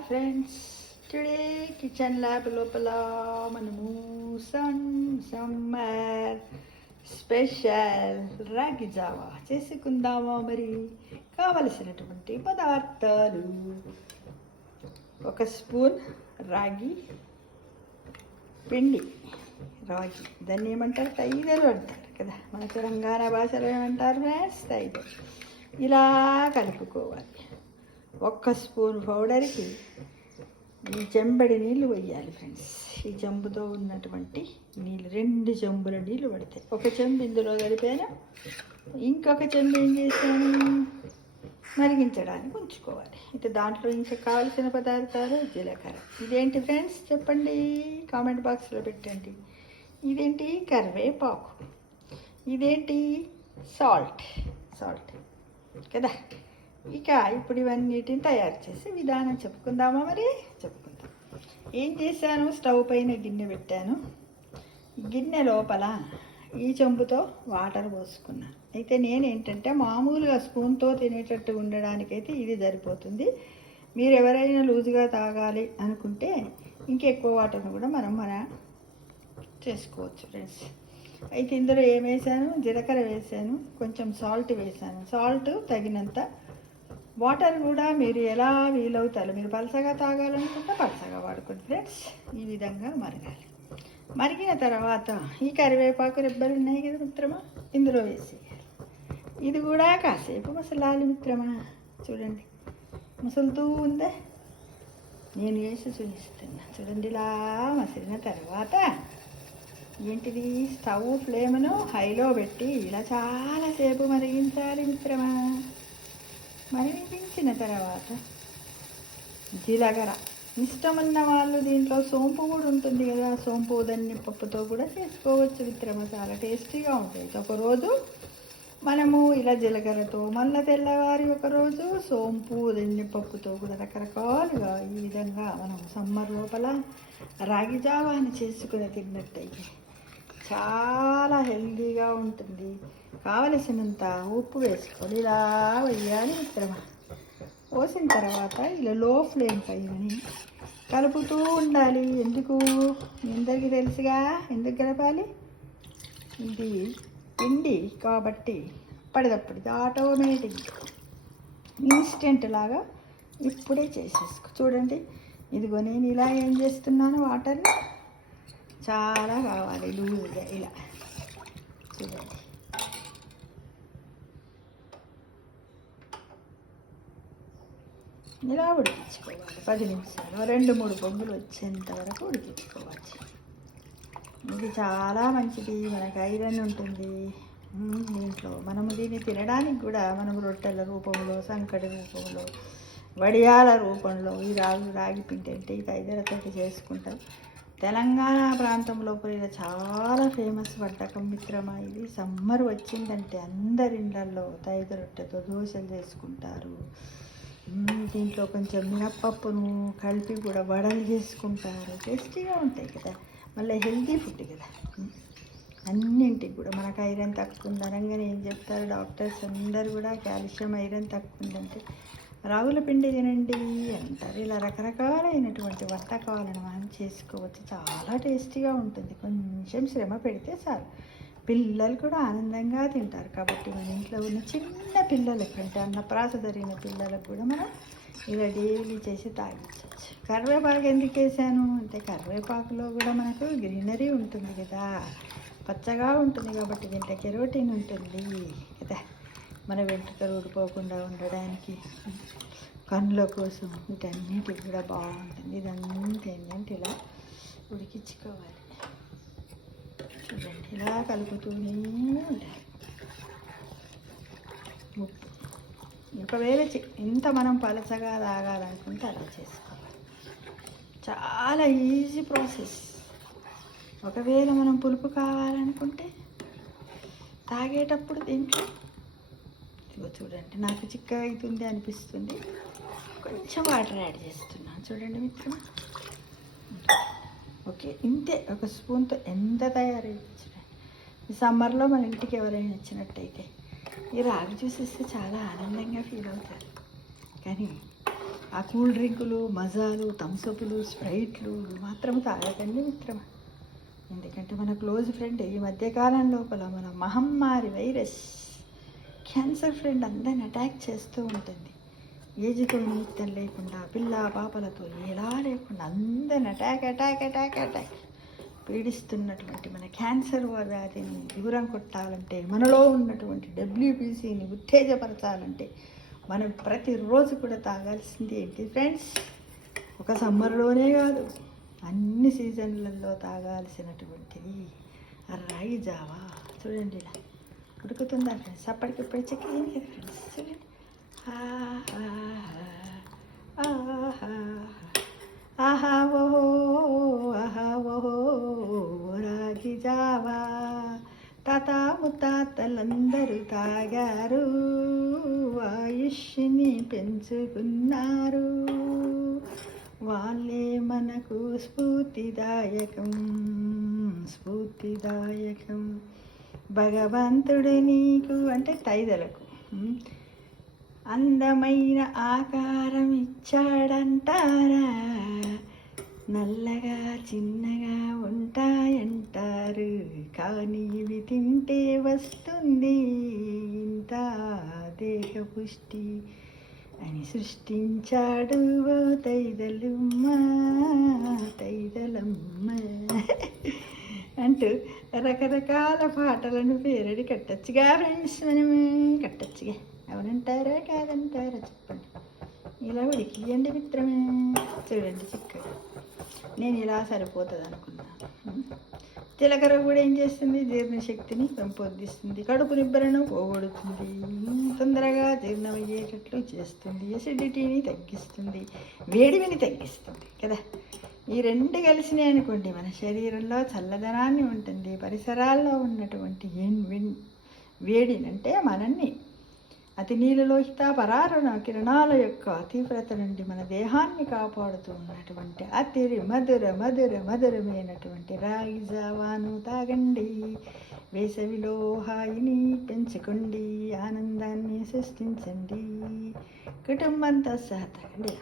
Hi friends, today kitchen lab లోపల మనము summer special రాగి జావా చేసుకుందామా. మరి కావలసినటువంటి పదార్థాలు: 1 స్పూన్ రాగి పిండి. రాగి దాన్ని ఏమంటారు? తైదలు అంటారు కదా, మన తెలంగాణ భాషలో ఏమంటారు ఫ్రెండ్స్? తైదలు. ఇలా కలుపుకోవాలి. 1 స్పూన్ పౌడర్కి ఈ చెంబడి నీళ్ళు వేయాలి ఫ్రెండ్స్. ఈ చెంబుతో ఉన్నటువంటి నీళ్ళు 2 చెంబుల నీళ్ళు పడతాయి. 1 చెంబు ఇందులో కలిపాను, ఇంకొక చెంబు ఏం చేశాను, మరిగించడానికి ఉంచుకోవాలి. అయితే దాంట్లో ఇంకా కావలసిన పదార్థాలు: జీలకర్ర. ఇదేంటి ఫ్రెండ్స్ చెప్పండి, కామెంట్ బాక్స్లో పెట్టండి. ఇదేంటి? కరివేపాకు. ఇదేంటి? సాల్ట్ కదా. ఇక ఇప్పుడు ఇవన్నిటిని తయారు చేసి విధానం చెప్పుకుందామా. మరి చెప్పుకుందాం. ఏం చేశాను, స్టవ్ పైన గిన్నె పెట్టాను. గిన్నె లోపల ఈ చెంబుతో వాటర్ పోసుకున్నాను. అయితే నేనేంటంటే మామూలుగా స్పూన్తో తినేటట్టు ఉండడానికైతే ఇది సరిపోతుంది. మీరు ఎవరైనా లూజుగా తాగాలి అనుకుంటే ఇంకెక్కువ వాటర్ను కూడా మనం చేసుకోవచ్చు ఫ్రెండ్స్. అయితే ఇందులో ఏం వేసాను, జీలకర్ర వేసాను, కొంచెం సాల్ట్ వేసాను. సాల్ట్ తగినంత. వాటర్ కూడా మీరు ఎలా వీలవుతారో, మీరు పలసగా తాగాలనుకుంటే పలసగా వాడుకోండి ఫ్రెండ్స్. ఈ విధంగా మరగాలి. మరిగిన తర్వాత ఈ కరివేపాకు రెబ్బలు ఉన్నాయి కదా మిత్రమా, ఇందులో వేసేయాలి. ఇది కూడా కాసేపు మసలాలి మిత్రమా. చూడండి మసులుతూ ఉందా, నేను వేసి చూపిస్తున్నా. చూడండి, ఇలా మసిలిన తర్వాత ఏంటిది, స్టవ్ ఫ్లేమ్ను హైలో పెట్టి ఇలా చాలాసేపు మరిగించాలి మిత్రమా. మరిగించిన తర్వాత జీలకర్ర. ఇష్టం ఉన్న వాళ్ళు దీంట్లో సోంపు కూడా ఉంటుంది కదా, సోంపు దన్ని పప్పుతో కూడా చేసుకోవచ్చు మిత్రమా, చాలా టేస్టీగా ఉంటుంది. ఒకరోజు మనము ఇలా జీలకర్రతో, మళ్ళీ తెల్లవారి ఒకరోజు సోంపు దన్ని పప్పుతో కూడా రకరకాలుగా ఈ విధంగా మనం సమ్మర్ లోపల రాగి జావాని చేసుకుని తిన్నట్టయితే చాలా హెల్తీగా ఉంటుంది. కావలసినంత ఉప్పు వేసుకొని ఇలా వేయాలి మిత్రమా. పోసిన తర్వాత ఇలా లో ఫ్లేమ్ పైన కలుపుతూ ఉండాలి. ఎందుకు, అందరికీ తెలుసుగా ఎందుకు కలపాలి. ఇది పిండి కాబట్టి అప్పటిదప్పటిది ఆటోమేటిక్ ఇన్స్టెంట్ లాగా ఇప్పుడే చేసేసుకో. చూడండి, ఇదిగో నేను ఇలా ఏం చేస్తున్నాను, వాటర్ని చాలా కావాలి లూజ్గా ఇలా. చూడండి, ఇలా ఉడికించుకోవాలి 10 నిమిషాలు. 2-3 పొంగులు వచ్చేంత వరకు ఉడికించుకోవాలి. ఇది చాలా మంచిది, మనకు ఐరన్ ఉంటుంది దీంట్లో. మనము దీన్ని తినడానికి కూడా మనం రొట్టెల రూపంలో, సంకటి రూపంలో, వడియాల రూపంలో ఈ రాగి పిండి అంటే ఈ తైదలతోటి చేసుకుంటాం. తెలంగాణ ప్రాంతంలో ఇలా చాలా ఫేమస్ వంటకం మిత్రమా. ఇది సమ్మర్ వచ్చిందంటే అందరి ఇళ్ళల్లో తైద రొట్టెతో దోశలు చేసుకుంటారు. దీంట్లో కొంచెం మినప్పప్పును కలిపి కూడా వడలు చేసుకుంటారు. టేస్టీగా ఉంటాయి కదా, మళ్ళీ హెల్తీ ఫుడ్ కదా. అన్నింటికి కూడా మనకు ఐరన్ తక్కువ ఉంది అనగానే ఏం చెప్తారు డాక్టర్స్ అందరు కూడా, కాల్షియం ఐరన్ తక్కువ ఉందంటే రాగుల పిండి తినండి అంటారు. ఇలా రకరకాలైనటువంటి వంటకాలను మనం చేసుకోవచ్చు. చాలా టేస్టీగా ఉంటుంది. కొంచెం శ్రమ పెడితే చాలు, పిల్లలు కూడా ఆనందంగా తింటారు. కాబట్టి మన ఇంట్లో ఉన్న చిన్న పిల్లల కంటే అన్నప్రాస జరిగిన పిల్లలకు కూడా మనం ఇలా డైలీ చేసి తాగించవచ్చు. కరివేపాకు ఎందుకు వేసాను అంటే, కరివేపాకులో కూడా మనకు గ్రీనరీ ఉంటుంది కదా, పచ్చగా ఉంటుంది కాబట్టి దీంట్లో కెరోటిన్ ఉంటుంది కదా. మన వెంట్రుకలు ఊడిపోకుండా ఉండడానికి, కళ్ళ కోసం, వీటన్నిటికి కూడా బాగుంటుంది. ఇదంతా ఏంటంటే ఇలా ఉడికించుకోవాలి. చూడండి, ఇలా కలుపుతూనే ఉండాలి. ఉప్పు ఒకవేళ ఇంత మనం పలచగా తాగాలనుకుంటే అలా చేసుకోవాలి. చాలా ఈజీ ప్రాసెస్. ఒకవేళ మనం పులుపు కావాలనుకుంటే తాగేటప్పుడు దీంట్లో చూడండి, నాకు చిక్కగా అవుతుంది అనిపిస్తుంది, కొంచెం వాటర్ యాడ్ చేస్తున్నాను. చూడండి మిత్రమా, ఓకే ఇంతే. 1 స్పూన్తో ఎంత తయారైంది. ఈ సమ్మర్లో మన ఇంటికి ఎవరైనా వచ్చినట్టయితే ఈ రాగి జ్యూస్ ఇస్తే చాలా ఆనందంగా ఫీల్ అవుతారు. కానీ ఆ కూల్ డ్రింకులు, మజాలు, థమ్సప్లు, స్ప్రైట్లు మాత్రం తాగకండి మిత్రమా. ఎందుకంటే మన క్లోజ్ ఫ్రెండ్ ఈ మధ్యకాలం లోపల మన మహమ్మారి వైరస్ క్యాన్సర్ ఫ్రెండ్ అందరిని అటాక్ చేస్తూ ఉంటుంది. ఏజ్తో నిమిత్తం లేకుండా పిల్ల పాపలతో ఎలా లేకుండా అందరిని అటాక్ పీడిస్తున్నటువంటి మన క్యాన్సర్ వ్యాధిని దూరం కొట్టాలంటే, మనలో ఉన్నటువంటి డబ్ల్యూబీసీని ఉత్తేజపరచాలంటే మనం ప్రతిరోజు కూడా తాగాల్సింది ఏంటి ఫ్రెండ్స్? ఒక సమ్మర్లోనే కాదు, అన్ని సీజన్లలో తాగాల్సినటువంటిది రాగి జావా. చూడండి ఇలా ఉడుకుతుందా ఫ్రెండ్స్, అప్పటికిప్పుడు చెక్కింది కదా ఫ్రెండ్స్. చూడండి ఆహా ఓహో ఆహా ఓహో రాగి జావా తాత ముత్తాతలందరూ తాగారు, ఆయుష్ని పెంచుకున్నారు. వాళ్ళే మనకు స్ఫూర్తిదాయకం. భగవంతుడు నీకు అంటే తైదలకు అందమైన ఆకారం ఇచ్చాడంటారా, నల్లగా చిన్నగా ఉంటాయంటారు, కానీ ఇవి తింటే వస్తుంది ఇంత దేహ పుష్టి అని సృష్టించాడు ఓ తైదలమ్మ అంటూ రకరకాల పాటలను పేరడి కట్టచ్చుగా ఫ్రెండ్స్. మనము కట్టచ్చుగా. అవునంటారా కాదంటారా చెప్పండి. ఇలా ఉడికియండి మిత్రమే. చూడండి చిక్కగా నేను ఇలా సరిపోతుంది అనుకున్నాను. జీలకర్ర కూడా ఏం చేస్తుంది? జీర్ణశక్తిని పెంపొందిస్తుంది, కడుపు నిబ్బరను పోగొడుతుంది, తొందరగా జీర్ణమయ్యేటట్లు చేస్తుంది, ఎసిడిటీని తగ్గిస్తుంది, వేడిమిని తగ్గిస్తుంది కదా. ఈ రెండు కలిసినాయి అనుకోండి మన శరీరంలో చల్లదనాన్ని ఉంటుంది. పరిసరాల్లో ఉన్నటువంటి వేడినంటే మనల్ని అతి నీలలోహిత పరారుణ కిరణాల యొక్క తీవ్రత నుండి మన దేహాన్ని కాపాడుతూ ఉన్నటువంటి అతి మధురమైనటువంటి రాగి జావాను తాగండి. వేసవిలో హాయిని పెంచుకోండి, ఆనందాన్ని సృష్టించండి, కుటుంబంతో సహా తాగండి.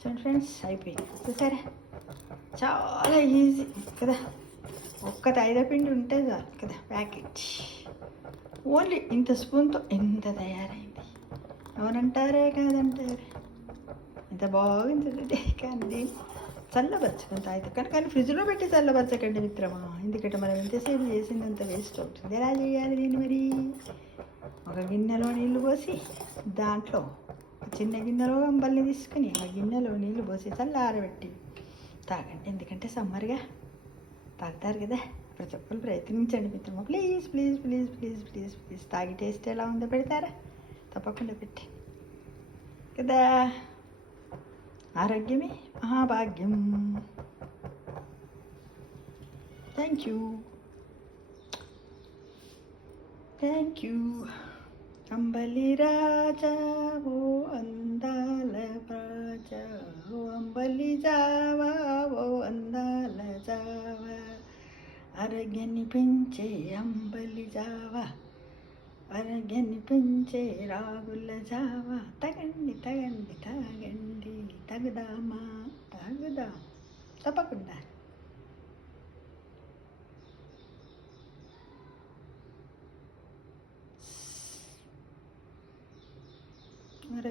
చూడండి ఫ్రెండ్స్, అయిపోయింది. చూసారా, చాలా ఈజీ కదా. ఒక్క పిండి ఉంటే చాలు కదా ప్యాకెట్. ఓన్లీ ఇంత స్పూన్తో ఎంత తయారైంది. అవునంటారే కాదంటారే. ఎంత బాగుంది. కానీ చల్లబరచుకుని తాగితే కానీ ఫ్రిడ్జ్లో పెట్టి చల్లబరచకండి మిత్రమా. ఎందుకంటే మనం ఎంతసేపు చేసిందంత వేస్ట్ అవుతుంది. ఎలా చేయాలి దీన్ని మరి? ఒక గిన్నెలో నీళ్లు పోసి దాంట్లో చిన్న గిన్నెలో అంబల్ని తీసుకుని ఆ గిన్నెలో నీళ్లు పోసి చల్లారబెట్టి తాగండి. ఎందుకంటే సమ్మర్గా తాగుతారు కదా. ప్రతి ఒక్కరు ప్రయత్నించండి మిత్రమా. ప్లీజ్ తాగి టేస్ట్ ఎలా ఉందో పెడతారా? తప్పకుండా పెట్టి కదా. ఆరోగ్యమే మహాభాగ్యం. Thank you. అంబలి రాజా ఓ అందాల రాజా, ఓ అంబలి జావా ఓ అందాల జావా, ఆరోగ్యాన్ని పెంచే అంబలి జావా, ఆరోగ్యాన్ని పెంచే రాగుల జావా. తాగండి తాగుదామా తప్పకుండా.